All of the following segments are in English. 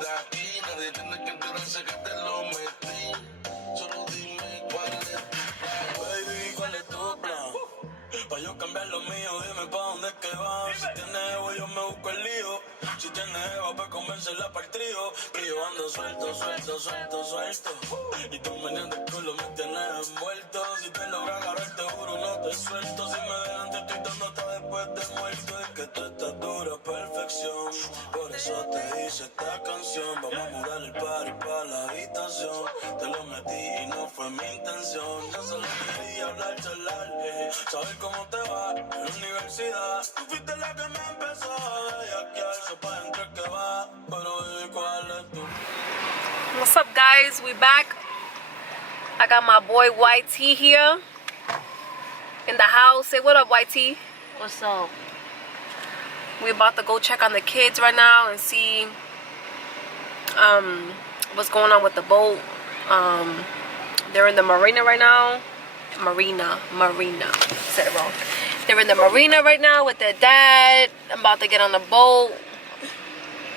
de aquí, nadie tiene que enterarse que te lo metí. Solo dime cuál es tu plan. Baby, ¿cuál es tu plan? Pa' yo cambiar lo mío, dime pa' dónde es que vas. Si tienes ego, yo me busco el lío. Si tienes ego, pues convencerla para el trío. Que yo ando suelto, suelto, suelto, suelto. Y tú meneando el culo me tienes envuelto. Si te logro agarrar, te juro, no te suelto. Si me dejan, te estoy dando hasta después de muerto. Es que tú estás dura, perfección. Por eso te hice esta canción. Vamos a mudar el party pa' la habitación. Te lo metí y no fue mi intención. Yo solo quería hablar, charlar, saber cómo te va en la universidad. Tú fuiste la que me empezó a bellaquear. Sopa entre que va, pero baby, ¿cuál es tu? What's up, guys? We back. I got my boy YT here in the house. Say what up, YT. What's up? We about to go check on the kids right now and see what's going on with the boat. They're in the marina right now. Marina. Said it wrong. They're in the marina right now with their dad. I'm about to get on the boat.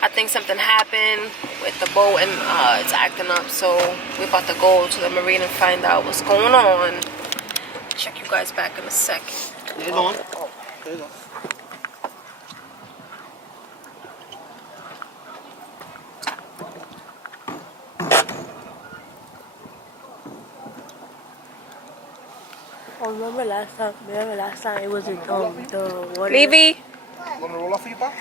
I think something happened with the boat and it's acting up. So we're about to go to the marina and find out what's going on. Check you guys back in a second. There you go. There you go. Oh, remember last time it was in the water. Levy. Want to roll off for you, Pop?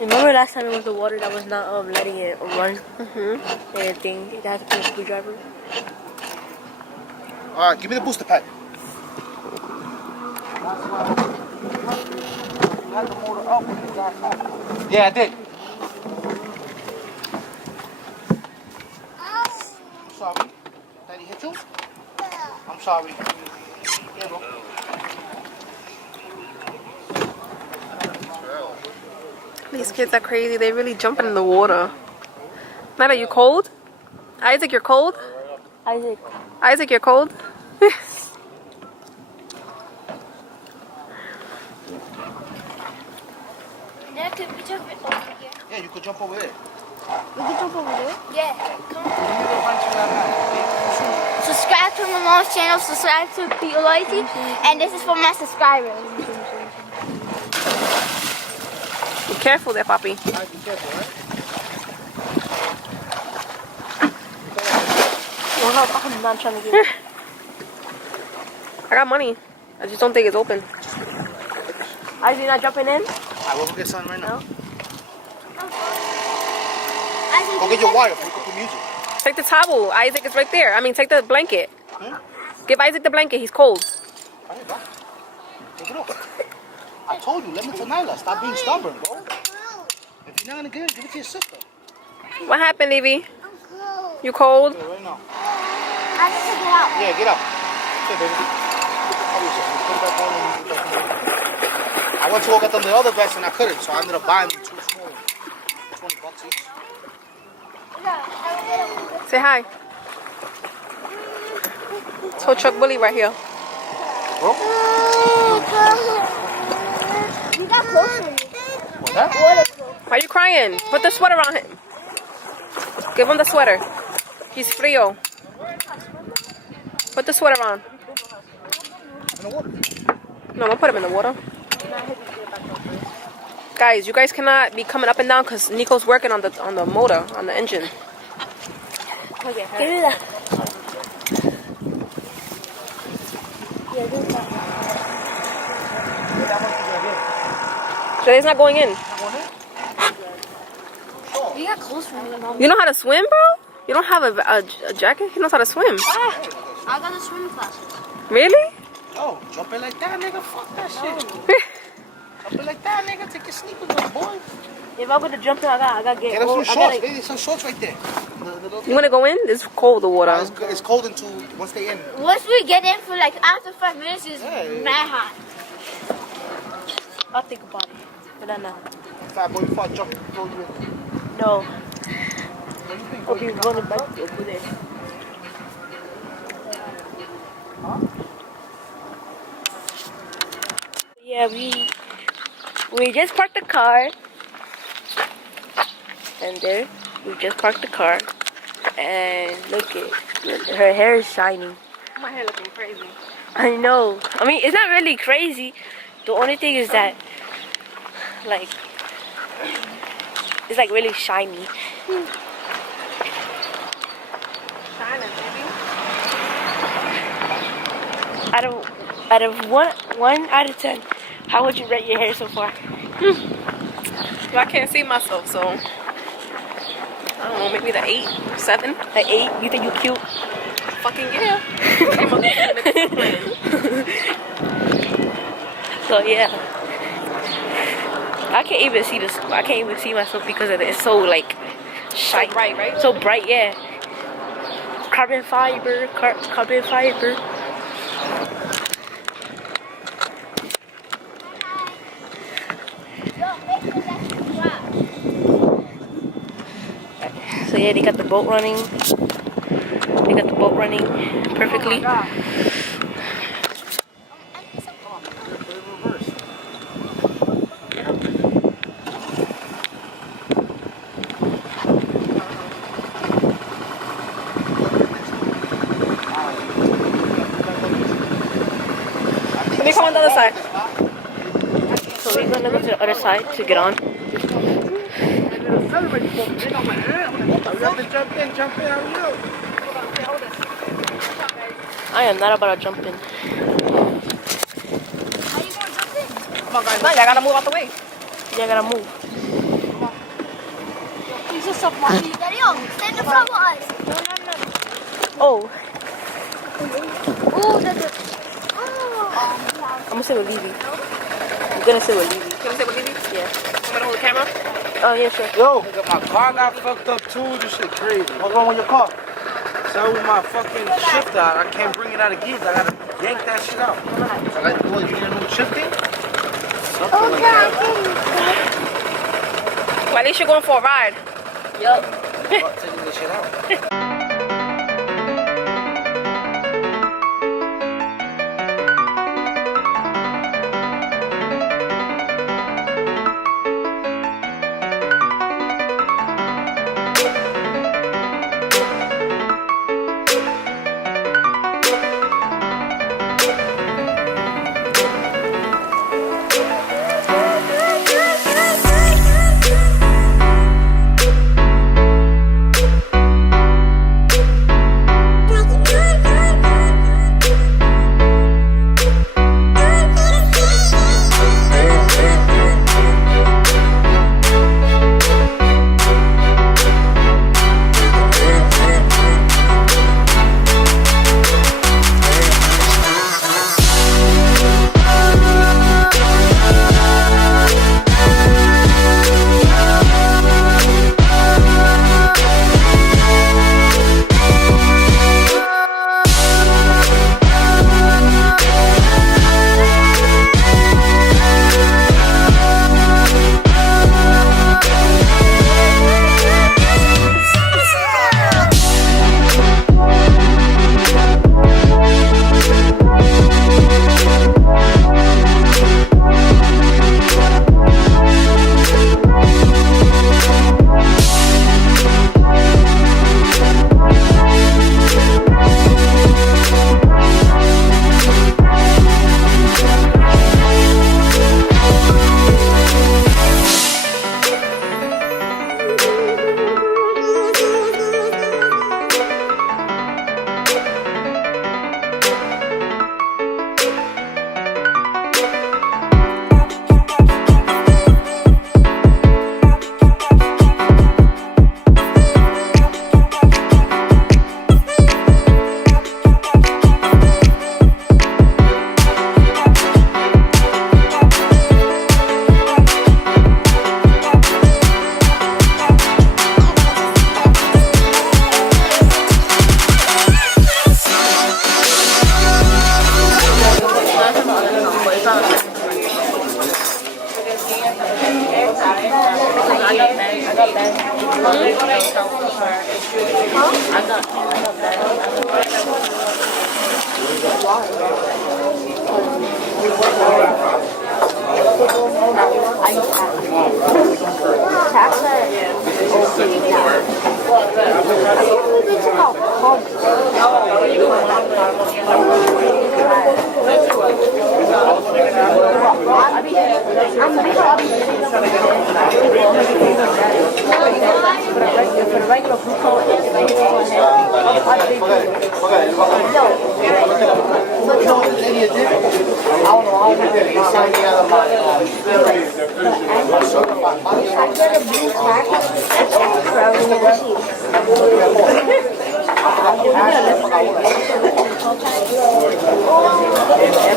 Remember last time it was the water that was not letting it run? Mm-hmm. And thing, it had to put a screwdriver. Alright, give me the booster pack. Yeah, I did. I'm sorry. Daddy hit you? I'm sorry. Here, bro. These kids are crazy. They really jumping in the water. Nada, you cold? Isaac, you're cold? Isaac, you're cold? Dad, can we jump over here? Yeah, you could jump over there. We can jump over there? Yeah. Come on. Give me the punch in that Subscribe to my mom's channel, subscribe to Loyalty, and this is for my subscribers. Be careful there, Papi. Alright, be careful, right? I'm not trying to get it. I got money. I just don't think it's open. Are you not jumping in? Alright, we'll go get something right now. No? Go get your wire for the music. Take the towel. Isaac is right there. I mean, take the blanket. Give Isaac the blanket. He's cold. Alright, bro. Take it off. I told you, let me to Nyla. Stop being stubborn, bro. If you're not gonna give it to your sister. What happened, Levy? You cold? Yeah, right now. I need to get out. Yeah, get up. Okay, baby. Cover yourself. Put it back on and put it back on. I went to go get them the other vests and I couldn't, so I ended up buying them two small. $20 each. Say hi. Tow truck bully right here. Bro? You got close to me. What's that? Why are you crying? Put the sweater on him. Give him the sweater. He's frío. Put the sweater on. In the water. No, don't put him in the water. Guys, you guys cannot be coming up and down because Nico's working on the motor, on the engine. Okay, Give me that. Today's not going in. You got close to me, Mom. You know how to swim, bro? You don't have a jacket? He knows how to swim. I got the swimming classes. Really? Yo, jump in like that, nigga. Fuck that shit. Jump in like that, nigga. Take your sneakers off, boy. if I'm gonna jump in, I gotta get. Get us some I shorts. gotta, There's some shorts right there. You want to go in? It's cold, the water. It's cold until once they in. Once we get in for like after 5 minutes, it's Yeah. mad hot. I'll think about it. But not now. Fat boy, you fought jump throw you in. No. I'll be running back over there. Yeah, we just parked the car. And there, we just parked the car. And look at her hair is shining. My hair looking crazy. I know. I mean, it's not really crazy. The only thing is that, like, it's like really shiny. Shining, baby. Out of one out of 10, how would you rate your hair so far? Well, I can't see myself, so I don't know, maybe the 8, 7. An 8? You think you cute? Fucking yeah. So yeah, I can't even see this. I can't even see myself because of it. It's so like shiny, So bright, right? So bright, yeah. Carbon fiber, carbon fiber. So yeah, they got the boat running. They got the boat running perfectly. Let me come on the other side. So we're gonna go to the other side to get on. I am not about to jump in. No, y'all gotta move out the way. You gotta move. He's just up my feet. Daddy, stand in front of us. Oh, Oh, that's it. I'm gonna sit with Levy. I'm gonna sit with Levy. You wanna say what, Lily? Yeah. Want me to hold the camera? Oh yeah, sure. Yo, Nigga, my car got fucked up too. This shit crazy. what's wrong with your car? So with my fucking shifter out, I can't bring it out of gears. I gotta yank that shit out. So like, what, you need a new shifting? Oh, God. Well, at least you're going for a ride. Yup. Fuck taking this shit out.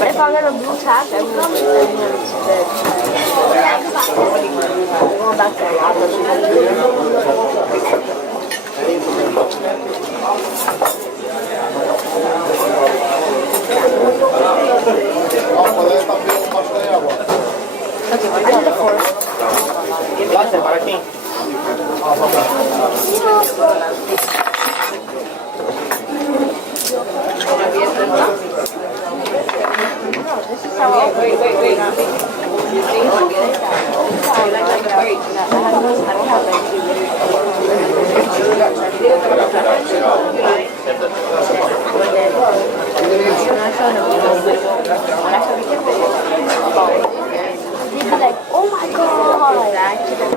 If I get a blue tax, everyone's dead. Going back They'd be like, oh my god.